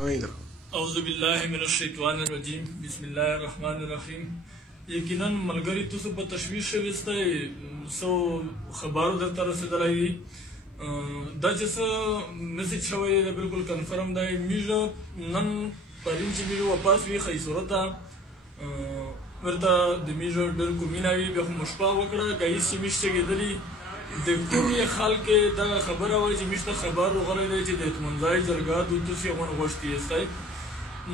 آینه اعوذ بالله من الشیطان الرجیم بسم الله الرحمن الرحیم. یقینا ملګری تاسو په تشویش شوي ستئ څو خبرو درته رسېدلی دي دا چې څه میسج شوی دی بلکل کنفرم دی میږه نن پرین چې میږه واپس وي ښایي صورته ورته د میږه ډېر کومینه وي بیا خو مو شپه وکړه که هېڅ چې میش چګېدلي د کومې خلک دغه خبره وایي چې میش ته خبر راغلی دی چې د اطمنځای جرګه دو تاسو یې غونډ غوښتي یستی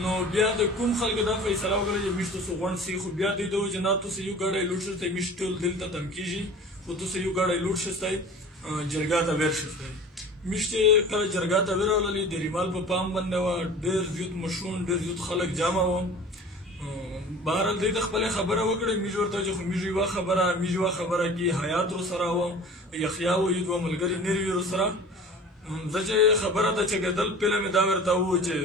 نو بیا د کوم خلکو دا فیصله وکړه چې میش تاسو غونډ سي خو بیا دوی ته وایي چې نه تاسو یو ګاډی لوټ شستی میش ټول دلته تم کېږي خو تاسو یو ګاډی لوټ شستی جرګه ته ویر شستی میش چې کله جرګه ته ویر راغلي د ریمال په پام باندې وه ډېر زیات مشون ډېر زیات خلک جمع وه بهرحال دوی ته خپله خبره وکړه میږ ورته چې خو میږ یوه خبره میږ یوه خبره کې حیات ورسره وه یحیا و یو دوه ملګري نر وي ورسره زه چې خبره ته چګېدل پهله مې دا ورته وویل چې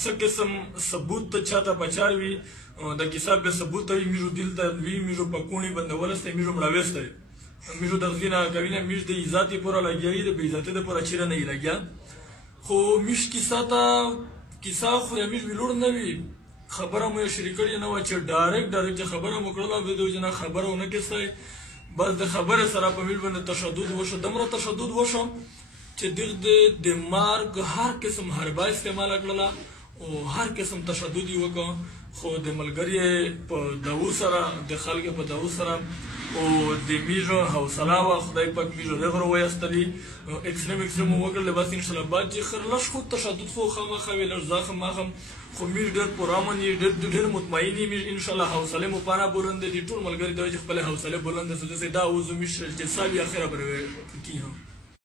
څه قسم ثبوت ته چاته پچار وي د کیسه بې ثبوته وي میږ دلته وي میږ په کوڼې باندې ولستی میږ مړه ویستی میږ دغسې نه کوي نه میږ د عزت پوره لګیا وي د بې عزتۍ دپاره چېرې نه وي لګیا خو میږ کیسه ته کیسه خو یا میږ ویلوړ نه وي خبره مو یې شریک کړې نه وه چې ډایرکټ چې خبره مو کړله بیا دوی چې نه خبره ونه کیستی بس د خبرې سره په میږ باندې تشدد وشو دومره تشدد وشو چې دغ د مرګ هر قسم حربه استعماله کړله او هر قسم تشدد یې وکړه خو د ملګري په دعو سره د خلکو په دعو سره او د میږه حوصله وه خدای پاک میږه دغه راویستلي اکسټریم وکړل بس انشاءالله بعد چې خیر لږ خو تشدد خو خامخا وي لږ زخم ماخم خو میږ ډېر پرامن یي ډېر مطمئن یي میږ انشاءالله حوصلې مو پانه بلنده دي ټول ملګري دا چې خپلې حوصلې بلنده سو داسې دا اوس میږ چې سا بیا خیره به کی هم